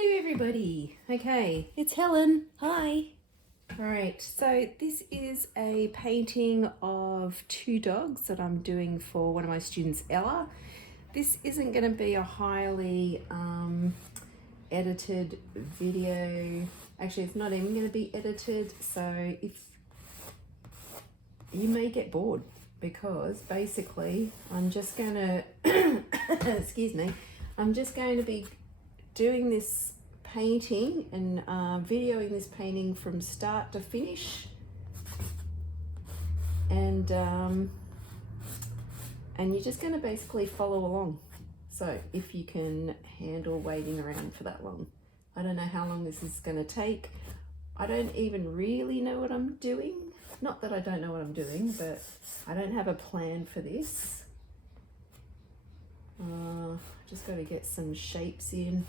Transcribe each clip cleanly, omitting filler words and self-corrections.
Hello everybody. Okay, it's Helen. Hi. Alright, so this is a painting of two dogs that I'm doing for one of my students, Ella. This isn't going to be a highly edited video. Actually, it's not even going to be edited, so if you may get bored, because basically I'm just going to excuse me, I'm just going to be doing this painting and videoing this painting from start to finish, and you're just going to basically follow along. So if you can handle waiting around for that long. I don't know how long this is going to take. I don't even really know what I'm doing. Not that I don't know what I'm doing, but I don't have a plan for this. Just got to get some shapes in.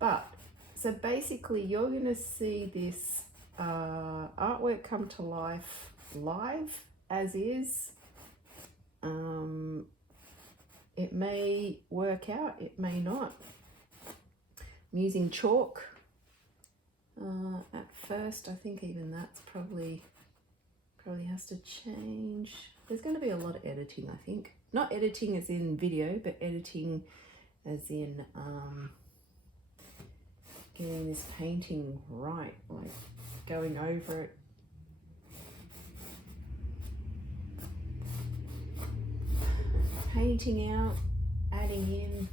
But, so basically you're going to see this artwork come to life live as is. It may work out, it may not. I'm using chalk at first. I think even that's probably has to change. There's going to be a lot of editing, I think. Not editing as in video, but editing as in getting this painting right, like going over it. Painting out, adding in.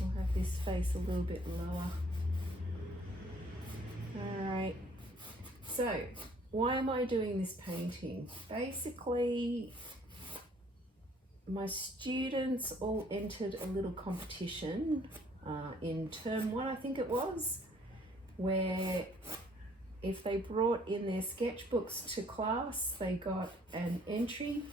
We'll have this face a little bit lower. Alright, so why am I doing this painting? Basically, my students all entered a little competition in term 1, I think it was, where if they brought in their sketchbooks to class, they got an entry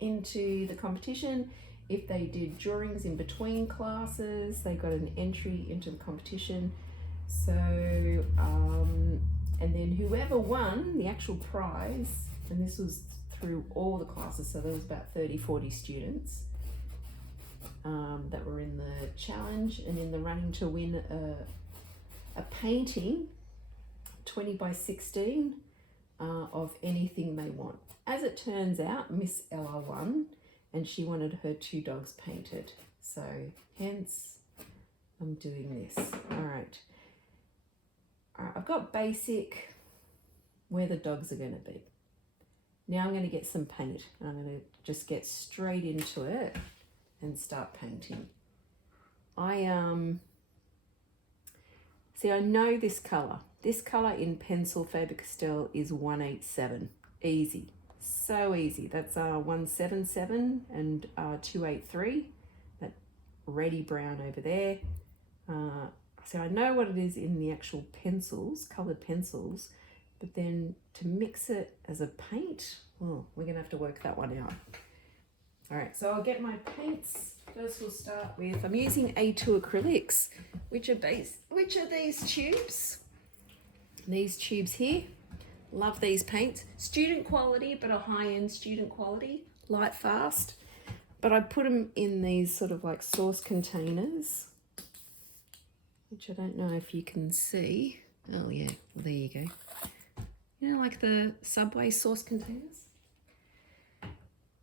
into the competition. If they did drawings in between classes, they got an entry into the competition. So, and then whoever won the actual prize, and this was through all the classes, so there was about 30-40 students that were in the challenge and in the running to win a painting, 20 by 16, of anything they want. As it turns out, Miss Ella won, and she wanted her 2 dogs painted. So hence I'm doing this. All right, I've got basic where the dogs are going to be. Now I'm going to get some paint. I'm going to just get straight into it and start painting. I know this color. This color in pencil Faber-Castell is 187. Easy. So easy. That's 177 and 283. That reddy brown over there. So I know what it is in the actual pencils, colored pencils, but then to mix it as a paint, oh, we're gonna have to work that one out. All right, so I'll get my paints. First we'll start with, I'm using A2 acrylics, which are these tubes. These tubes here. Love these paints. Student quality, but a high-end student quality, light fast. But I put them in these sort of like sauce containers, which I don't know if you can see. Oh yeah, well, there you go. You know, like the Subway sauce containers.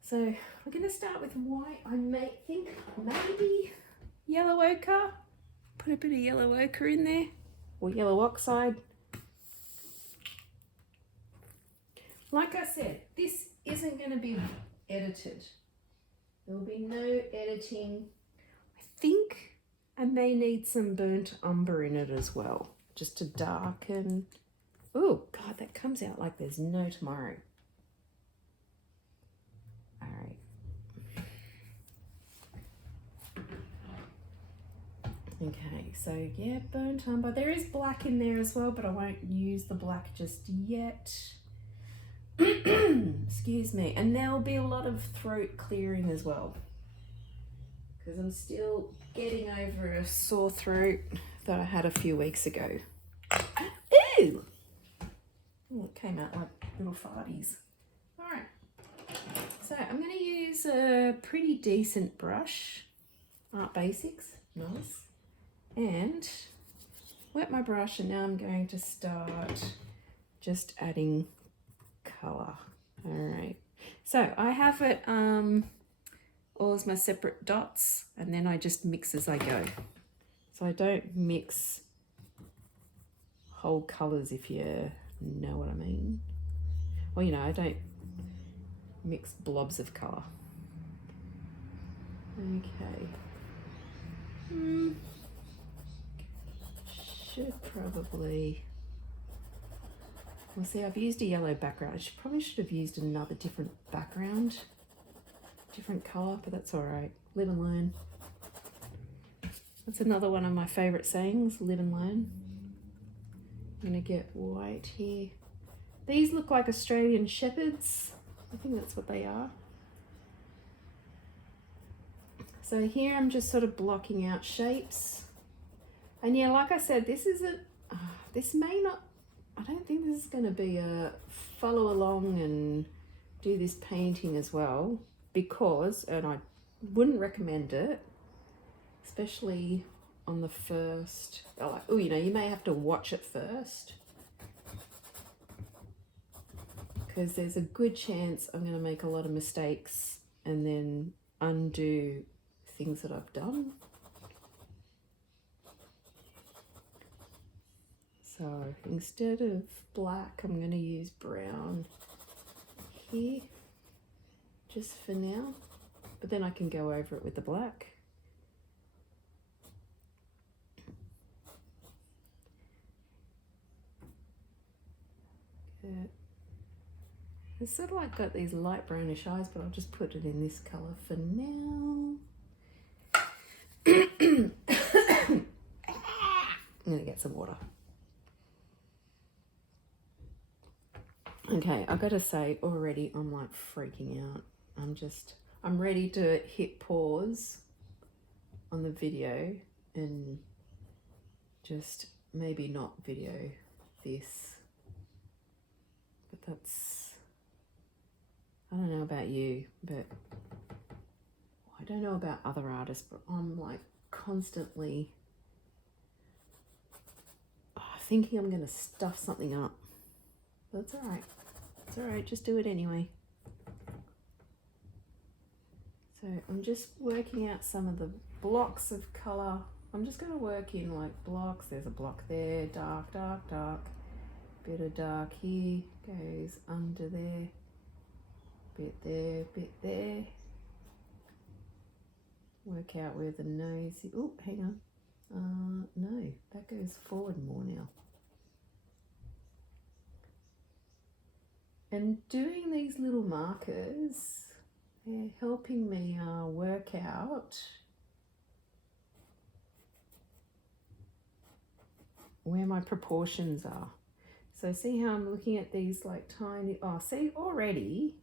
So we're going to start with white. I may think maybe yellow ochre. Put a bit of yellow ochre in there, or yellow oxide. Like I said, this isn't going to be edited. There will be no editing. I think I may need some burnt umber in it as well, just to darken. Oh God, that comes out like there's no tomorrow. All right. Okay, so yeah, burnt umber. There is black in there as well, but I won't use the black just yet. Excuse me. And there will be a lot of throat clearing as well, because I'm still getting over a sore throat that I had a few weeks ago. Ooh! Oh, it came out like little farties. All right. So I'm going to use a pretty decent brush. Art Basics. Nice. And wet my brush, and now I'm going to start just adding colour. All right, so I have it all as my separate dots, and then I just mix as I go. So I don't mix whole colours, if you know what I mean. Well, you know, I don't mix blobs of colour. Okay. Should probably... Well, see, I've used a yellow background. I probably should have used another different background, different colour, but that's all right. Live and learn. That's another one of my favourite sayings, live and learn. I'm going to get white here. These look like Australian shepherds. I think that's what they are. So here I'm just sort of blocking out shapes. And yeah, like I said, this isn't, this may not, I don't think this is going to be a follow along and do this painting as well, because, and I wouldn't recommend it, especially on the first, like, oh, you know, you may have to watch it first, because there's a good chance I'm going to make a lot of mistakes and then undo things that I've done. So instead of black, I'm going to use brown here, just for now, but then I can go over it with the black. Good. It's sort of like got these light brownish eyes, but I'll just put it in this colour for now. I'm going to get some water. Okay, I've got to say already I'm like freaking out. I'm ready to hit pause on the video and just maybe not video this. But that's, I don't know about you, but I don't know about other artists, but I'm like constantly thinking I'm going to stuff something up. But it's all right. It's all right. Just do it anyway. So I'm just working out some of the blocks of colour. I'm just going to work in like blocks. There's a block there, dark, dark, dark. Bit of dark here, goes under there. Bit there, bit there. Work out where the nose is. Oh, hang on. No, that goes forward more now. And doing these little markers, they're helping me work out where my proportions are. So see how I'm looking at these like tiny, oh, see already,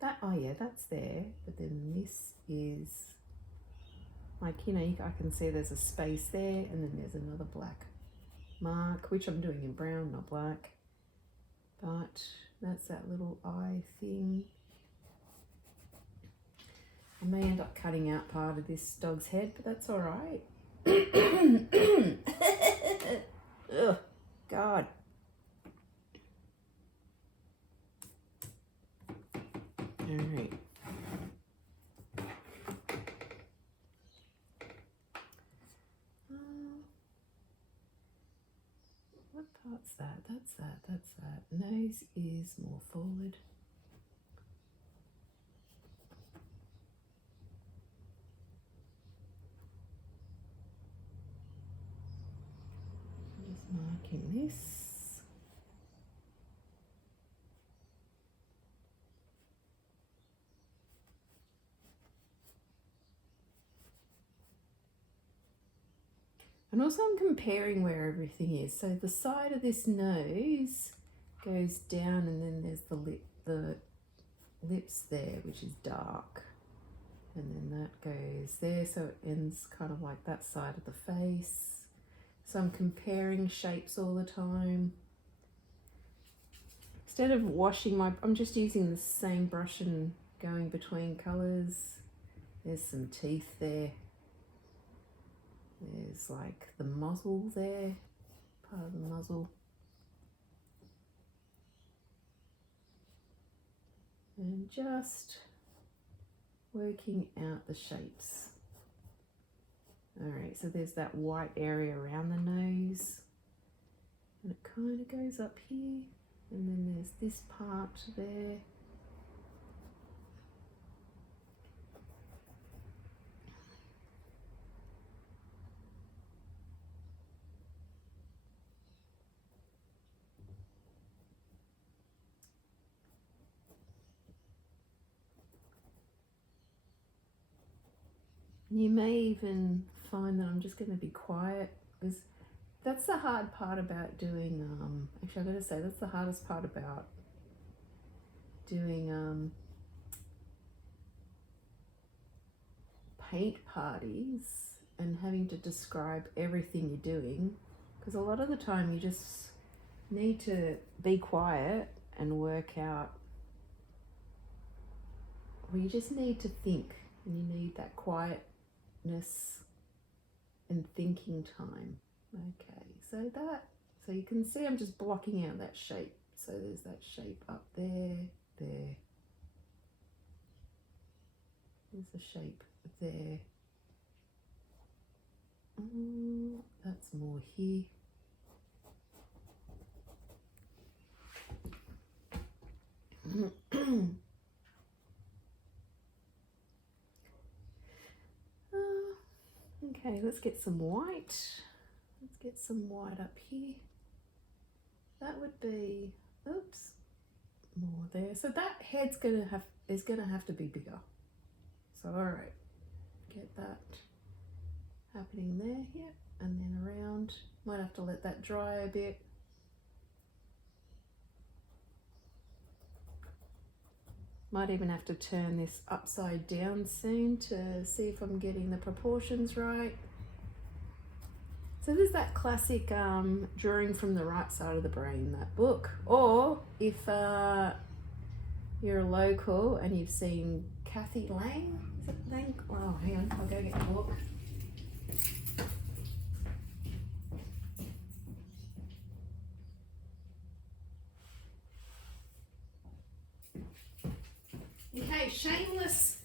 that, oh yeah, that's there. But then this is like, you know, I can see there's a space there, and then there's another black mark, which I'm doing in brown, not black. But that's that little eye thing. I may end up cutting out part of this dog's head, but that's all right. Ugh, God. All right. What part's that? That's that. That's that. Nose is more forward. Just marking this. And also I'm comparing where everything is. So the side of this nose goes down, and then there's the lips there, which is dark. And then that goes there, so it ends kind of like that side of the face. So I'm comparing shapes all the time. Instead of washing I'm just using the same brush and going between colours. There's some teeth there. There's is like the muzzle there, part of the muzzle. And just working out the shapes. All right, so there's that white area around the nose, and it kind of goes up here, and then there's this part there. You may even find that I'm just going to be quiet, because that's the hard part about doing, actually I've got to say that's the hardest part about doing paint parties and having to describe everything you're doing, because a lot of the time you just need to be quiet and work out, well, you just need to think, and you need that quietness and thinking time. Okay, so you can see I'm just blocking out that shape. So there's that shape up there, there. There's the shape there. That's more here. Okay, let's get some white. Let's get some white up here. That would be, oops, more there. So that head's is gonna have to be bigger. So all right, get that happening there, yeah, and then around. Might have to let that dry a bit. Might even have to turn this upside down soon to see if I'm getting the proportions right. So there's that classic Drawing from the Right Side of the Brain, that book. Or if you're a local and you've seen Kathy Lang, is it Lang? Oh, hang on, I'll go get the book. Okay, shameless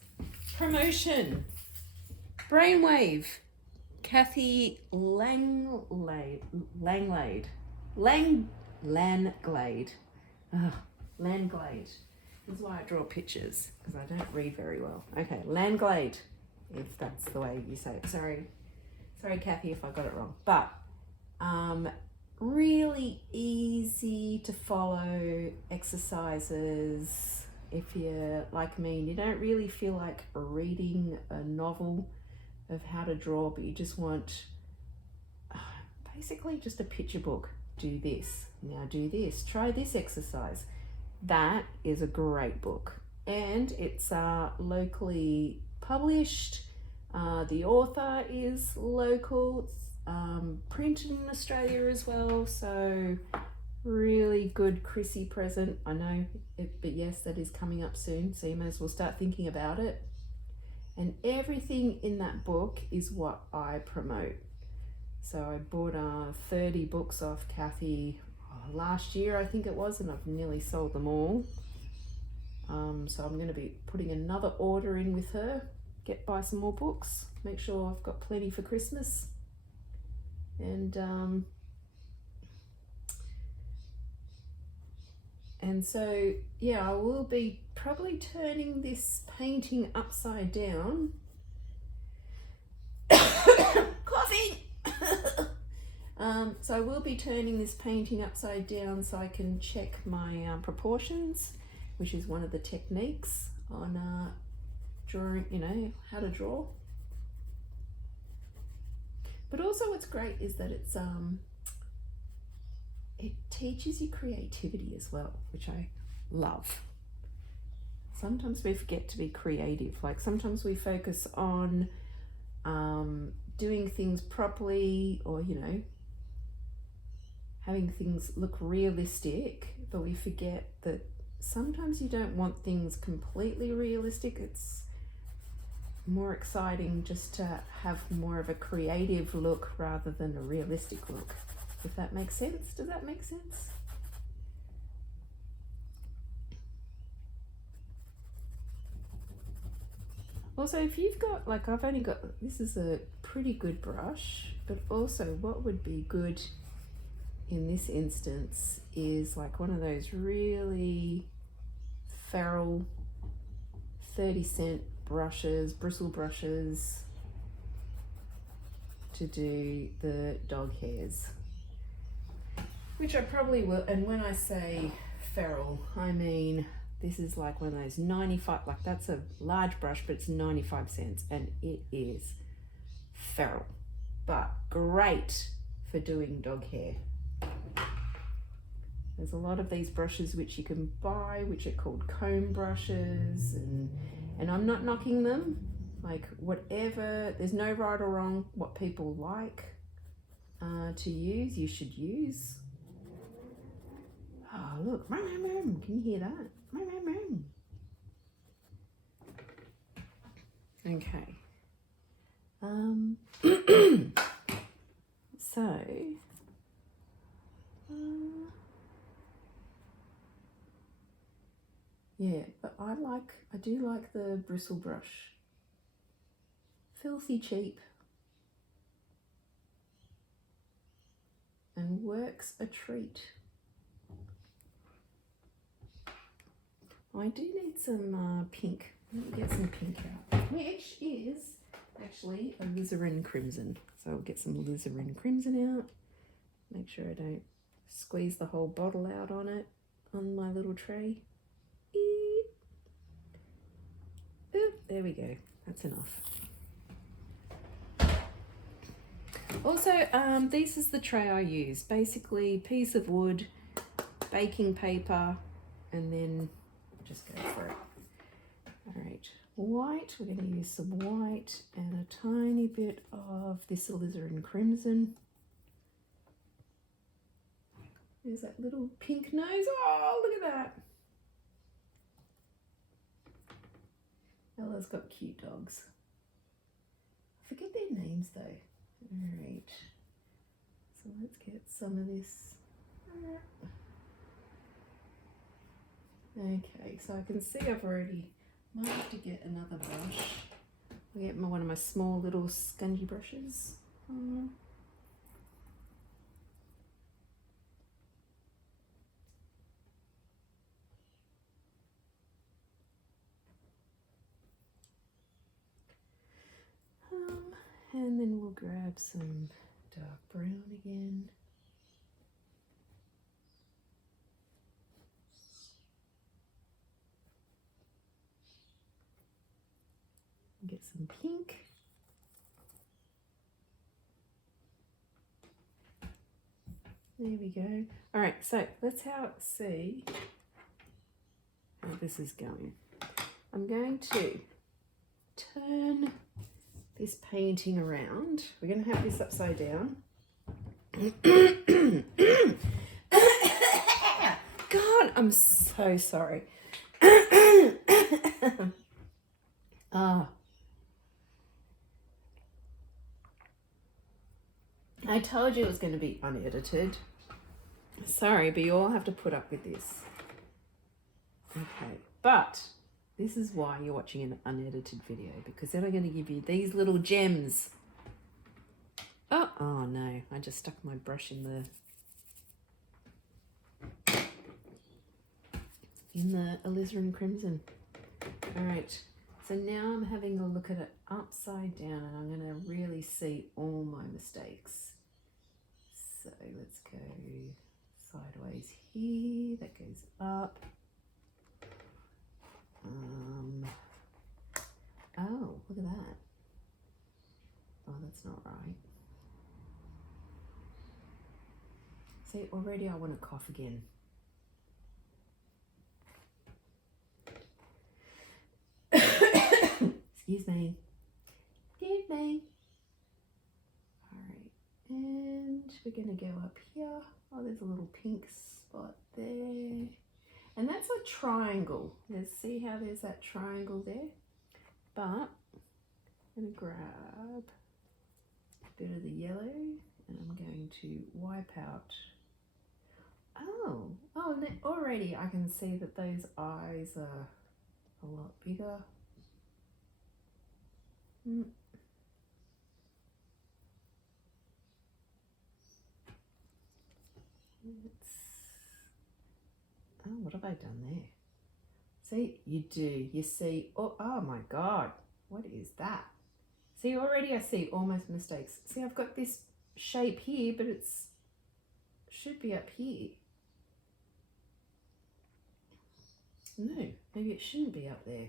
promotion. Brainwave. Kathy Langlade. Langlade. That's why I draw pictures, because I don't read very well. Okay, Langlade, if that's the way you say it. Sorry, Kathy, if I got it wrong. But really easy to follow exercises. If you're like me and you don't really feel like reading a novel of how to draw, but you just want basically just a picture book. Do this, now do this, try this exercise. That is a great book, and it's locally published. The author is local. It's printed in Australia as well, so really good Chrissy present. I know it, but yes, that is coming up soon, so you may as well start thinking about it. And everything in that book is what I promote. So I bought 30 books off Kathy last year, I think it was, and I've nearly sold them all. So I'm going to be putting another order in with her, buy some more books, make sure I've got plenty for Christmas. And so, yeah, I will be probably turning this painting upside down. Coughing! So I will be turning this painting upside down so I can check my proportions, which is one of the techniques on drawing, you know, how to draw. But also what's great is that it's it teaches you creativity as well, which I love. Sometimes we forget to be creative. Like sometimes we focus on doing things properly, or, you know, having things look realistic, but we forget that sometimes you don't want things completely realistic. more exciting just to have more of a creative look rather than a realistic look, if that makes sense. Does that make sense? Also, if you've got, like, I've only got, this is a pretty good brush, but also what would be good in this instance is like one of those really feral 30-cent brushes, bristle brushes, to do the dog hairs, which I probably will. And when I say feral, I mean this is like one of those 95, like that's a large brush, but it's 95 cents and it is feral, but great for doing dog hair. There's a lot of these brushes which you can buy, which are called comb brushes, and I'm not knocking them, like whatever, there's no right or wrong. What people like to use, you should use. Oh look, can you hear that? Okay. So, yeah, but I do like the bristle brush. Filthy cheap. And works a treat. I do need some pink. Let me get some pink out, which is actually a alizarin crimson. So I'll get some alizarin crimson out. Make sure I don't squeeze the whole bottle out on it, on my little tray. Oop, there we go. That's enough. Also, this is the tray I use. Basically, piece of wood, baking paper, and then just go for it. All right, white. We're going to use some white and a tiny bit of this alizarin crimson. There's that little pink nose. Oh, look at that. Ella's got cute dogs. I forget their names though. All right. So let's get some of this. Okay, so I can see I've already, might have to get another brush. I'll get one of my small little scungy brushes. And then we'll grab some dark brown again. Get some pink. There we go. All right, so let's see how this is going. I'm going to turn this painting around. We're going to have this upside down. God, I'm so sorry. I told you it was going to be unedited. Sorry, but you all have to put up with this. Okay, but this is why you're watching an unedited video, because then I'm going to give you these little gems. Oh no, I just stuck my brush in the alizarin crimson. All right, so now I'm having a look at it upside down and I'm going to really see all my mistakes. So let's go sideways here, that goes up. Oh, look at that. Oh, that's not right. See, already I want to cough again. Excuse me. Excuse me. All right, and we're going to go up here. Oh, there's a little pink spot there. And that's a triangle. Let's see how there's that triangle there. But I'm going to grab a bit of the yellow and I'm going to wipe out. Oh, already I can see that those eyes are a lot bigger. Oh, what have I done there? See, you do. You see, oh my God, what is that? See, already I see almost mistakes. See, I've got this shape here, but it's should be up here. No, maybe it shouldn't be up there.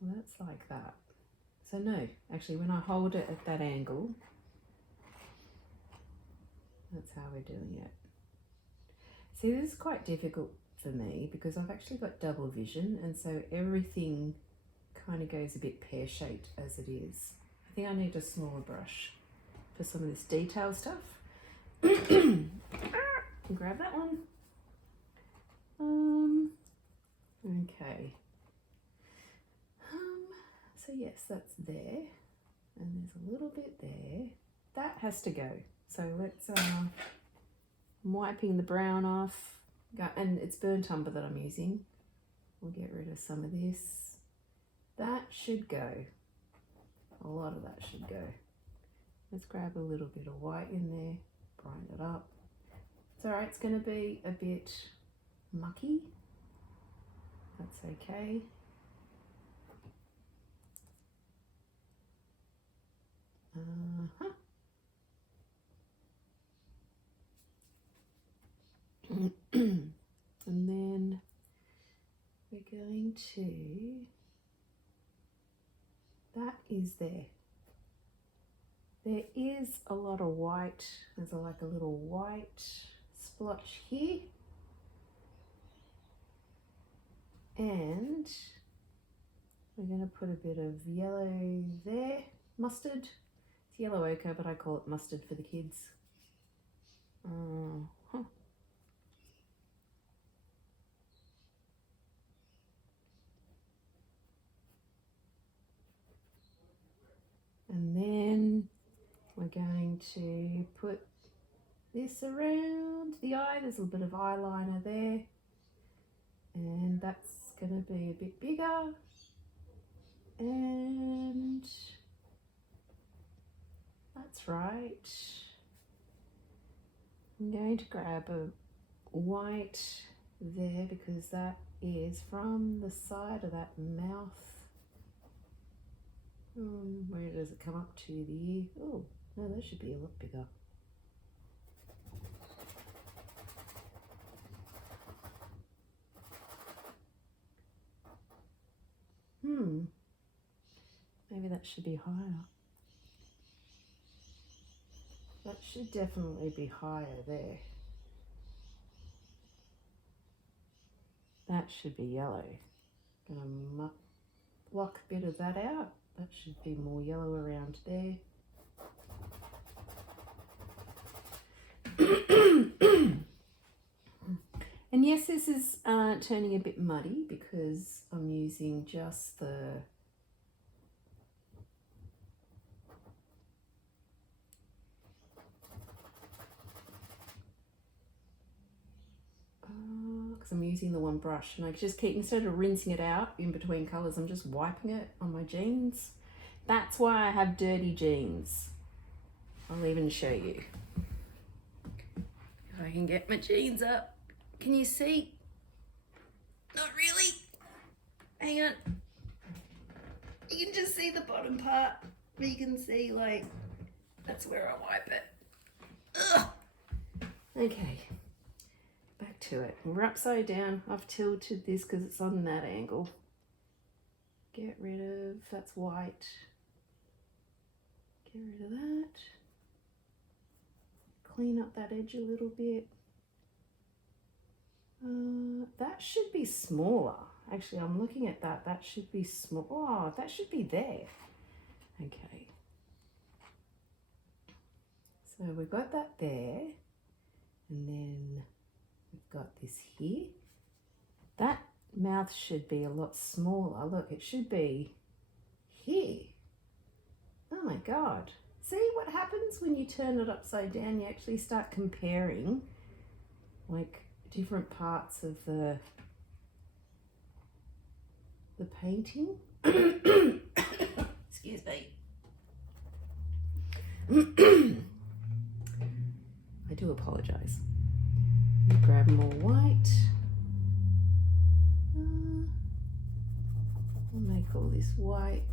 Well, that's like that. So no, actually when I hold it at that angle, that's how we're doing it. See, this is quite difficult for me because I've actually got double vision, and so everything kind of goes a bit pear-shaped as it is. I think I need a smaller brush for some of this detail stuff. Grab that one. Okay. So yes, that's there, and there's a little bit there. That has to go. So let's, I'm wiping the brown off, and it's burnt umber that I'm using. We'll get rid of some of this. That should go. A lot of that should go. Let's grab a little bit of white in there, brighten it up. It's all right, it's going to be a bit mucky. That's okay. And then we're going to, that is there. There is a lot of white. There's like a little white splotch here. And we're going to put a bit of yellow there. Mustard. It's yellow ochre, but I call it mustard for the kids. And then we're going to put this around the eye. There's a little bit of eyeliner there. And that's going to be a bit bigger. And that's right. I'm going to grab a white there because that is from the side of that mouth. Where does it come up to the ear? Oh, no, that should be a lot bigger. Maybe that should be higher. That should definitely be higher there. That should be yellow. Gonna block a bit of that out. That should be more yellow around there. And yes, this is turning a bit muddy because I'm using just the because I'm using the one brush, and I just keep, instead of rinsing it out in between colours, I'm just wiping it on my jeans. That's why I have dirty jeans. I'll even show you. If I can get my jeans up. Can you see? Not really. Hang on. You can just see the bottom part, but you can see, like, that's where I wipe it. Ugh. Okay. Back to it. We're upside down. I've tilted this because it's on that angle. Get rid of, that's white. Get rid of that. Clean up that edge a little bit. That should be smaller. Actually, I'm looking at that. That should be small. Oh, that should be there. Okay. So we've got that there. And then we've got this here. That mouth should be a lot smaller. Look, it should be here. Oh my God. See what happens when you turn it upside down? You actually start comparing like different parts of the painting. Excuse me. I do apologize. Grab more white. I'll make all this white.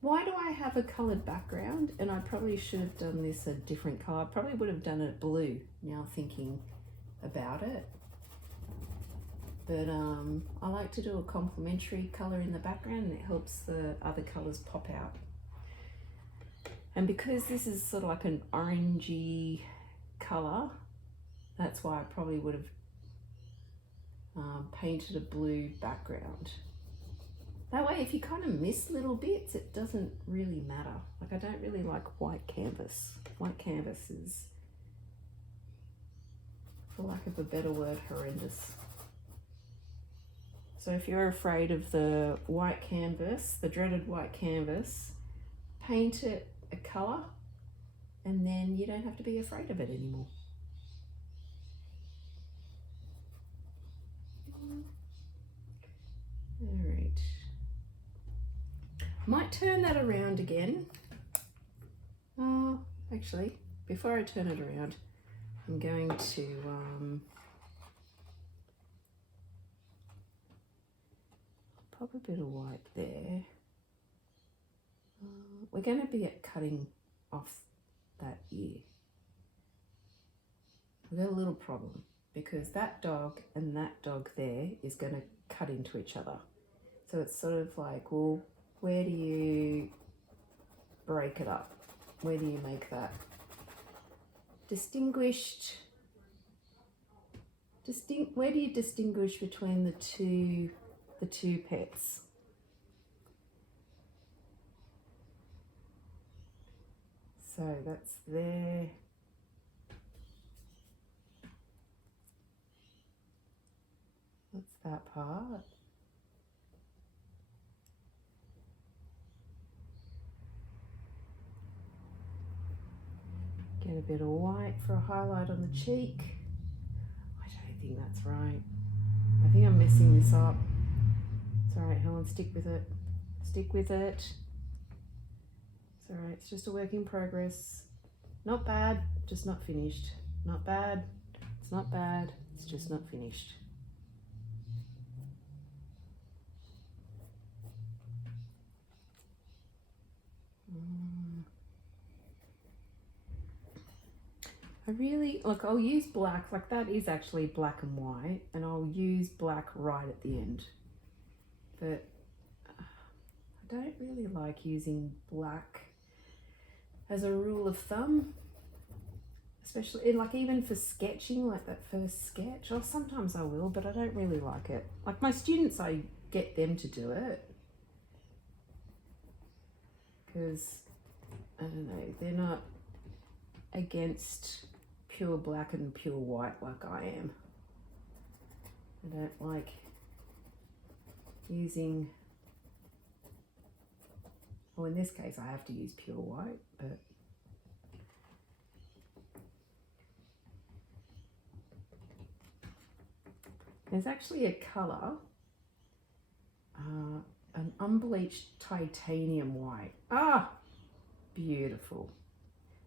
Why do I have a coloured background? And I probably should have done this a different colour. I probably would have done it blue, now thinking about it. But I like to do a complementary colour in the background, and it helps the other colours pop out. And because this is sort of like an orangey colour, that's why I probably would have painted a blue background. That way, if you kind of miss little bits, it doesn't really matter. Like, I don't really like white canvas. White canvas is, for lack of a better word, horrendous. So if you're afraid of the white canvas, the dreaded white canvas, paint it a colour, and then you don't have to be afraid of it anymore. All right. Might turn that around again. Oh, actually, before I turn it around, I'm going to pop a bit of white there. We're going to be cutting off that ear. We've got a little problem because that dog and that dog there is going to cut into each other. So it's sort of like, well, where do you break it up? Where do you make that distinguished? Where do you distinguish between the two pets? So that's there. That's that part. Get a bit of white for a highlight on the cheek. I don't think that's right. I think I'm messing this up. It's all right, Helen, stick with it. Stick with it. It's all right, it's just a work in progress. Not bad, just not finished. Not bad, it's not bad, it's just not finished. I really, look, I'll use black, like that is actually black and white, and I'll use black right at the end. But I don't really like using black as a rule of thumb, especially like even for sketching, like that first sketch. Or sometimes I will, but I don't really like it. Like my students, I get them to do it because, I don't know, they're not against pure black and pure white like I am. I don't like using, well, in this case I have to use pure white, but there's actually a colour, an unbleached titanium white. Ah, beautiful.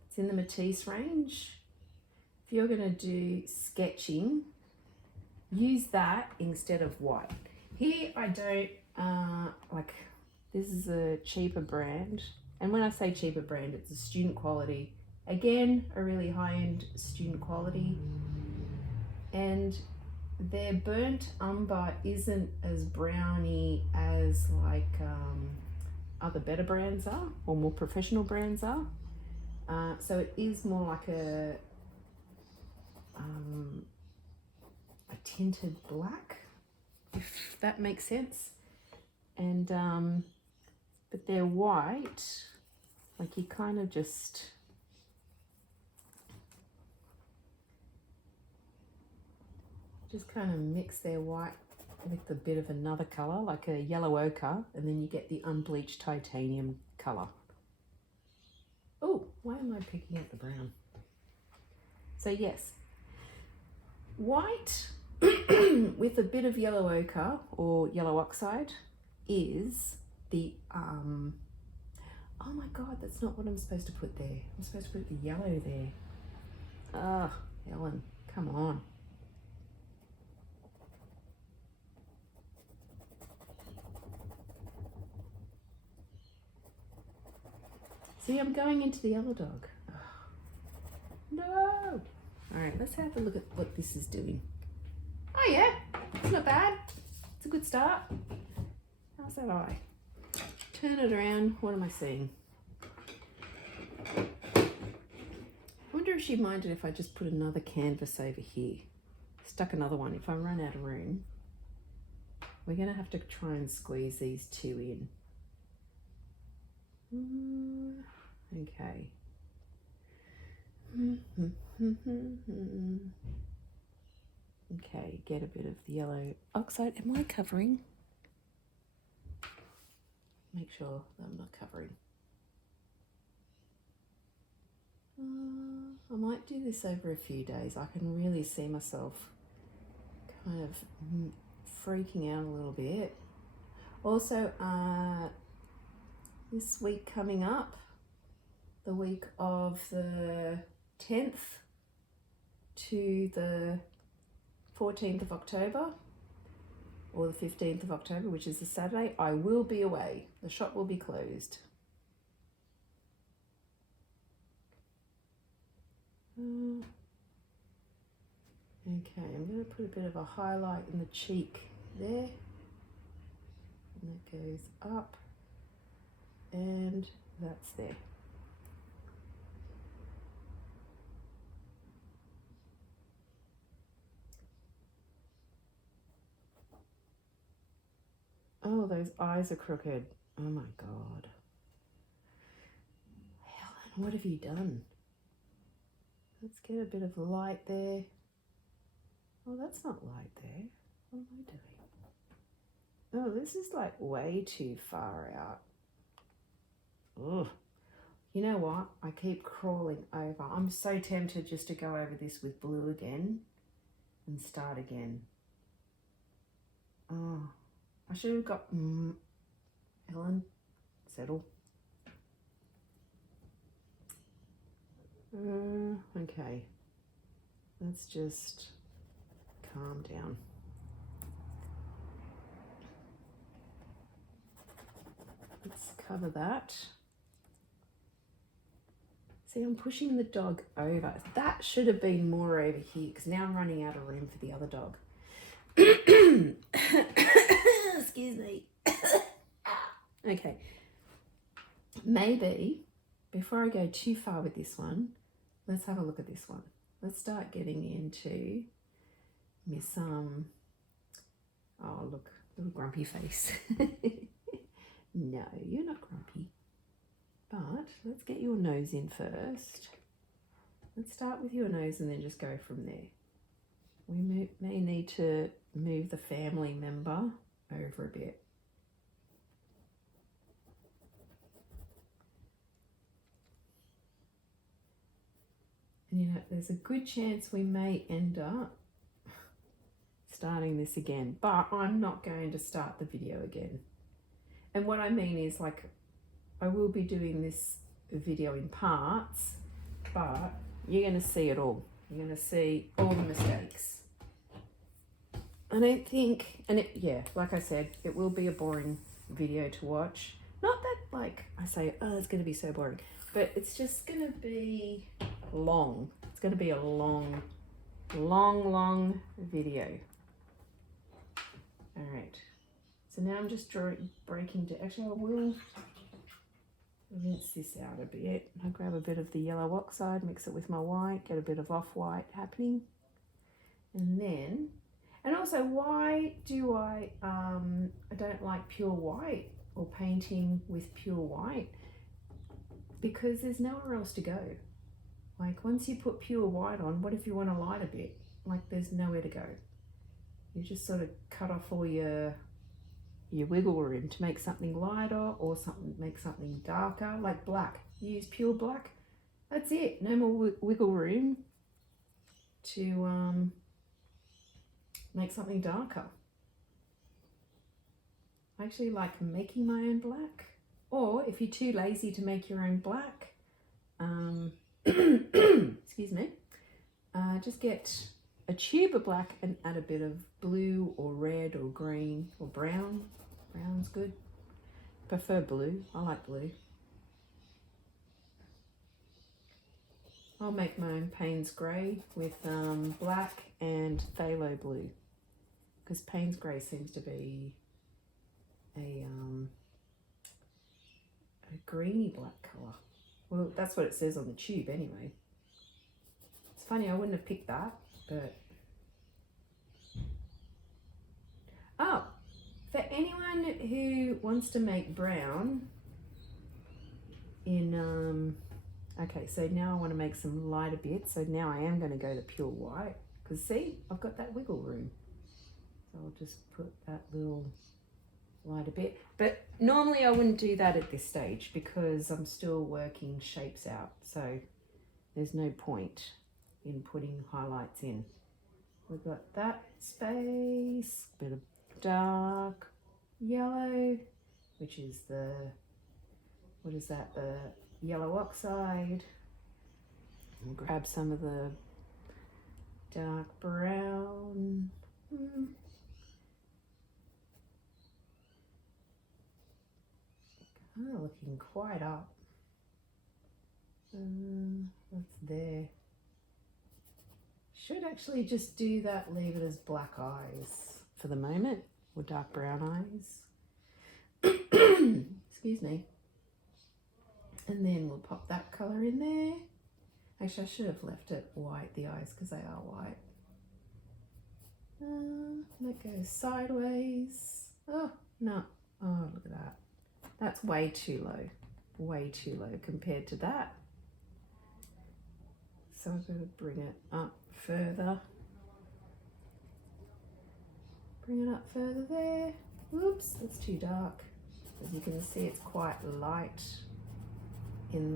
It's in the Matisse range. If you're going to do sketching, use that instead of white. Here I don't, like, this is a cheaper brand. And when I say cheaper brand, it's a student quality. Again, a really high-end student quality. And their burnt umber isn't as browny as like other better brands are, or more professional brands are. So it is more like a tinted black, if that makes sense. And but they're white, like you kind of just just kind of mix their white with a bit of another colour, like a yellow ochre, and then you get the unbleached titanium colour. Oh, why am I picking up the brown? So yes, white with a bit of yellow ochre or yellow oxide is the, oh my God, that's not what I'm supposed to put there. I'm supposed to put the yellow there. Ah, Ellen, come on. See, I'm going into the other dog. Oh, no. All right, let's have a look at what this is doing. Oh yeah, it's not bad. It's a good start. How's that eye? Turn it around. What am I seeing? I wonder if she minded if I just put another canvas over here. Stuck another one. If I run out of room, we're going to have to try and squeeze these two in. Okay. Okay, get a bit of the yellow oxide. Am I covering? Make sure that I'm not covering. I might do this over a few days. I can really see myself kind of freaking out a little bit. Also, this week coming up, the week of the 10th to the 14th of October, or the 15th of October, which is a Saturday, I will be away. The shop will be closed. Okay, I'm going to put a bit of a highlight in the cheek there. And that goes up. And that's there. Oh, those eyes are crooked. Oh my God. Helen, what have you done? Let's get a bit of light there. Oh, that's not light there. What am I doing? Oh, this is like way too far out. Ugh. You know what? I keep crawling over. I'm so tempted just to go over this with blue again and start again. Oh, I should have got... Ellen, settle. Okay. Let's just calm down. Let's cover that. See, I'm pushing the dog over. That should have been more over here because now I'm running out of room for the other dog. Excuse me. Okay. Maybe before I go too far with this one, let's have a look at this one. Let's start getting into Miss oh look, little grumpy face. No, you're not grumpy. But let's get your nose in first. Let's start with your nose and then just go from there. We may need to move the family member over a bit. And you know, there's a good chance we may end up starting this again, but I'm not going to start the video again. And what I mean is, like, I will be doing this video in parts, but you're going to see it all. You're going to see all the mistakes. I don't think, and yeah, like I said, it will be a boring video to watch. Not that, like, I say, oh, it's going to be so boring, but it's just going to be long. It's going to be a long video. All right. So now I'm just breaking to, actually I will rinse this out a bit. I grab a bit of the yellow oxide, mix it with my white, get a bit of off-white happening. And then, and also why do I don't like pure white or painting with pure white? Because there's nowhere else to go. Like once you put pure white on, what if you want to light a bit? Like there's nowhere to go. You just sort of cut off all your wiggle room to make something lighter or make something darker, like black. You use pure black. That's it. No more wiggle room to make something darker. I actually like making my own black, or if you're too lazy to make your own black, excuse me, just get a tube of black and add a bit of blue or red or green or brown. Brown's good. Prefer blue. I like blue. I'll make my own Payne's grey with black and phthalo blue, because Payne's grey seems to be a greeny black colour. Well, that's what it says on the tube anyway. It's funny, I wouldn't have picked that, but... Oh, for anyone who wants to make brown in... Okay, so now I want to make some lighter bits. So now I am going to go to pure white, because see, I've got that wiggle room. So I'll just put that little lighter bit. But normally I wouldn't do that at this stage because I'm still working shapes out. So there's no point in putting highlights in. We've got that space, bit of dark yellow, which is the, what is that, the yellow oxide. We'll grab some of the dark brown. Looking quite up. That's there. Should actually just do that, leave it as black eyes for the moment, or dark brown eyes. Excuse me. And then we'll pop that colour in there. Actually, I should have left it white, the eyes, because they are white. That goes sideways. Oh, no. Oh, look at that. That's way too low compared to that. So I'm going to bring it up further. Bring it up further there. Whoops, that's too dark. As you can see, it's quite light in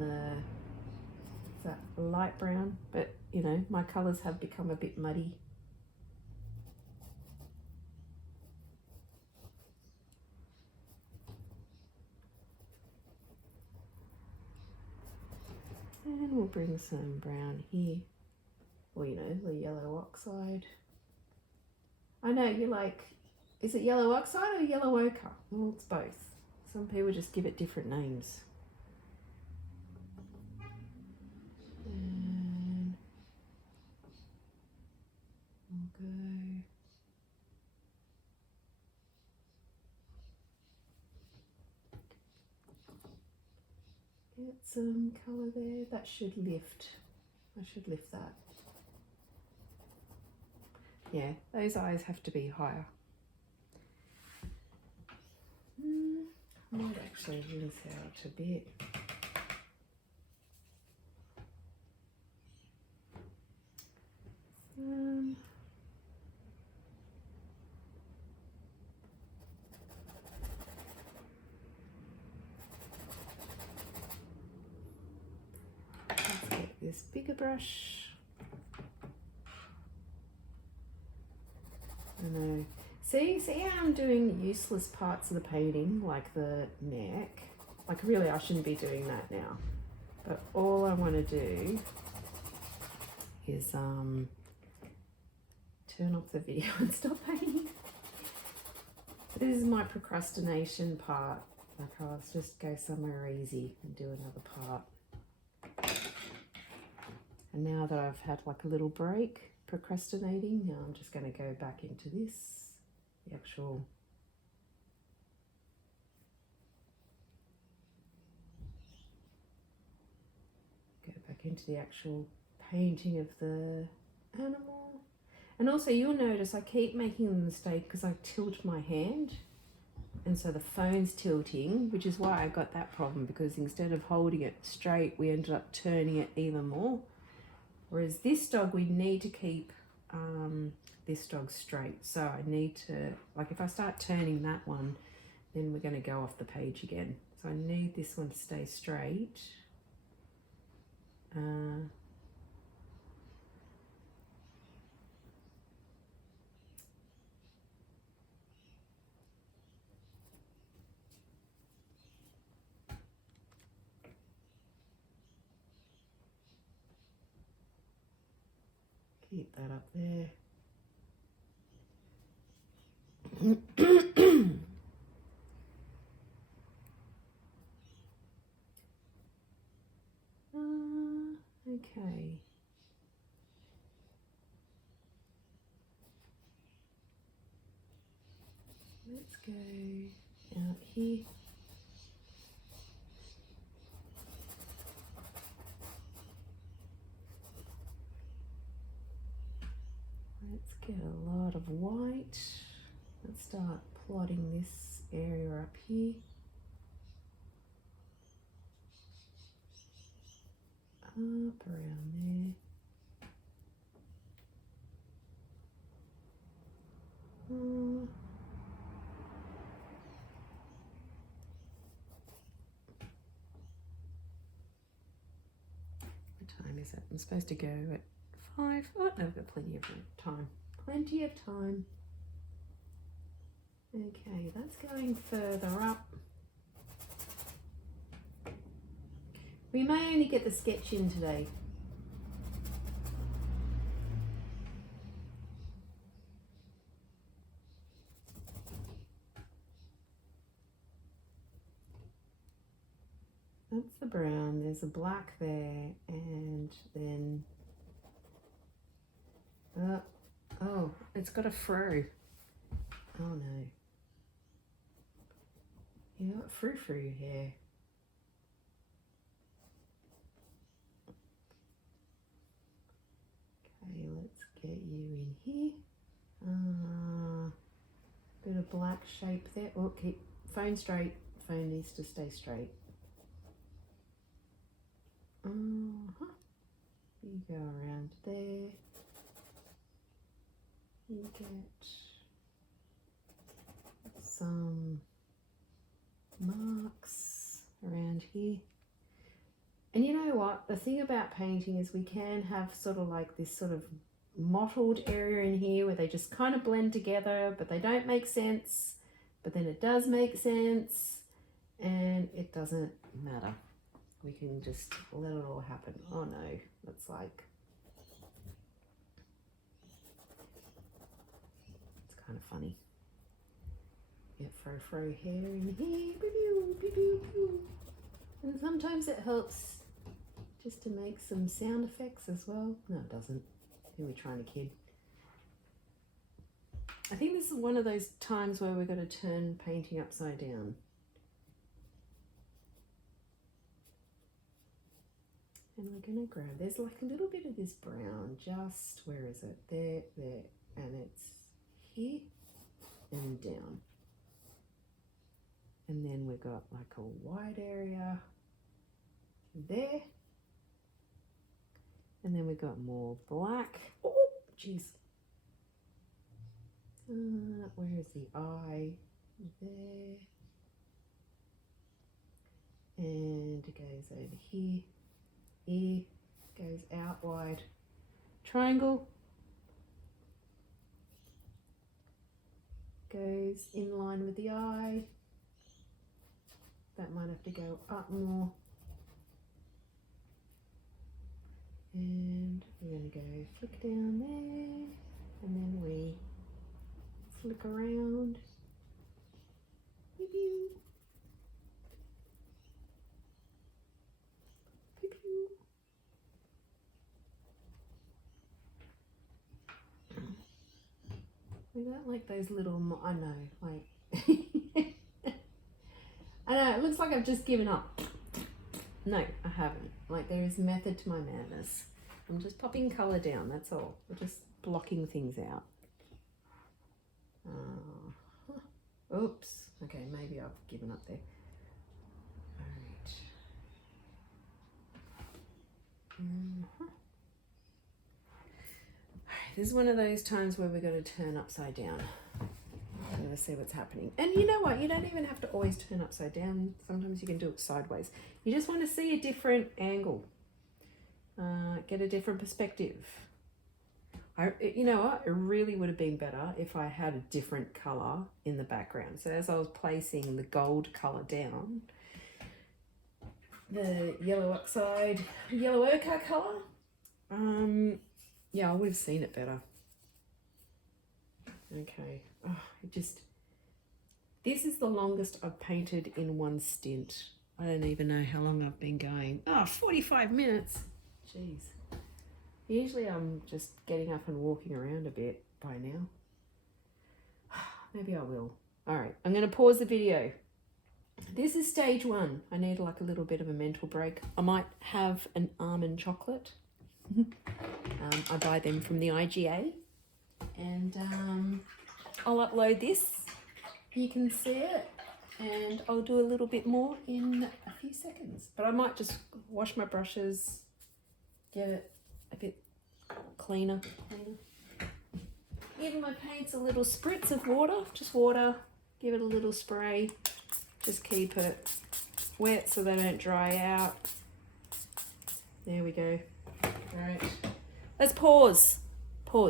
that light brown, but you know, my colours have become a bit muddy. And we'll bring some brown here, or you know, the yellow oxide. I know you're like, is it yellow oxide or yellow ochre? Well, it's both. Some people just give it different names. And we'll go. Get some colour there. That should lift. I should lift that. Yeah, those eyes have to be higher. I might actually rinse out a bit. Let's get this bigger brush. I know. See how I'm doing useless parts of the painting, like the neck. Like really, I shouldn't be doing that now. But all I want to do is turn off the video and stop painting. This is my procrastination part. Like I'll just go somewhere easy and do another part. And now that I've had like a little break procrastinating, now I'm just going to go back into this, the actual painting of the animal. And also you'll notice I keep making the mistake because I tilt my hand, and so the phone's tilting, which is why I got that problem, because instead of holding it straight we ended up turning it even more. Whereas this dog we need to keep this dog straight. So I need to, like if I start turning that one, then we're going to go off the page again. So I need this one to stay straight. Keep that up there. Okay. Let's go out here. Let's get a lot of white. Let's start plotting this area up here. Up around there. What time is it? I'm supposed to go at 5. Oh, no, I've got plenty of time. Plenty of time. Okay, that's going further up. We may only get the sketch in today. That's the brown, there's a black there, and then, oh, it's got a fro. Oh no. You got frou-frou here. Okay, let's get you in here. Bit of black shape there. Oh, keep phone straight. Phone needs to stay straight. You go around there. You get some marks around here. And you know what? The thing about painting is we can have sort of like this sort of mottled area in here where they just kind of blend together, but they don't make sense. But then it does make sense, and it doesn't matter. We can just let it all happen. Oh no, that's like, it's kind of funny. Get fro hair in here. Pew, pew, pew, pew. And sometimes it helps just to make some sound effects as well. No, it doesn't. Who are we trying to kid? I think this is one of those times where we're going to turn painting upside down. And we're going to grab, there's like a little bit of this brown, just, where is it? There, and it's here and down. And then we've got like a white area there. And then we've got more black. Oh, jeez. Where is the eye? There. And it goes over here. Ear goes out wide. Triangle goes in line with the eye. That might have to go up more. And we're going to go flick down there, and then we flick around. Pew pew. Pew pew. We don't like those little, I know, like, I know, it looks like I've just given up. No, I haven't. Like, there is method to my madness. I'm just popping colour down, that's all. We're just blocking things out. Oops. Okay, maybe I've given up there. Alright. this is one of those times where we're going to turn upside down. I'm going to see what's happening. And you know what? You don't even have to always turn upside down. Sometimes you can do it sideways. You just want to see a different angle. Get a different perspective. You know what? It really would have been better if I had a different colour in the background. So as I was placing the gold colour down, the yellow oxide, yellow ochre colour, yeah, I would have seen it better. Okay. Oh, this is the longest I've painted in one stint. I don't even know how long I've been going. Oh, 45 minutes. Jeez. Usually I'm just getting up and walking around a bit by now. Maybe I will. All right, I'm going to pause the video. This is stage 1. I need like a little bit of a mental break. I might have an almond chocolate. I buy them from the IGA. And I'll upload this. You can see it. And I'll do a little bit more in a few seconds. But I might just wash my brushes, get it a bit cleaner. Give my paints a little spritz of water, just water, give it a little spray, just keep it wet so they don't dry out. There we go. All right, let's pause.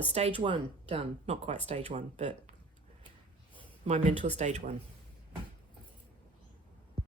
Stage 1 done. Not quite stage 1, but my mental stage 1.